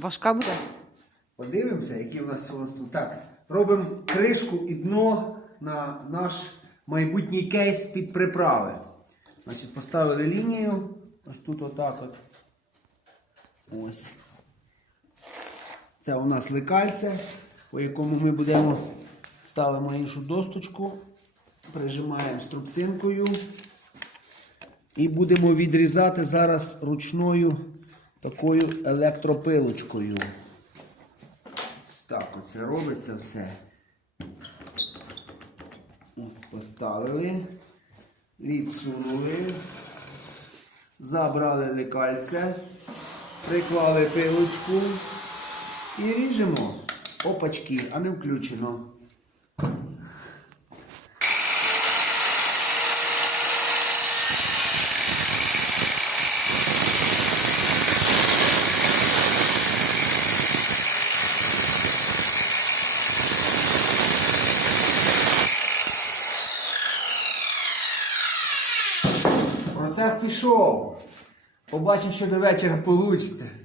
Важка буде? Подивимося, які у нас тут. Так, робимо кришку і дно на наш майбутній кейс під приправи. Значить, поставили лінію. Ось тут отак от. Ось. Це у нас лекальце, по якому ми будемо ставимо іншу досточку, прижимаємо струбцинкою. І будемо відрізати зараз ручною такою електропилочкою. Так оце робиться все. Ось поставили, відсунули, забрали лекальце, приклали пилочку і ріжемо. Опачки, а не включено. Процес пішов. Побачимо, що до вечора вийде.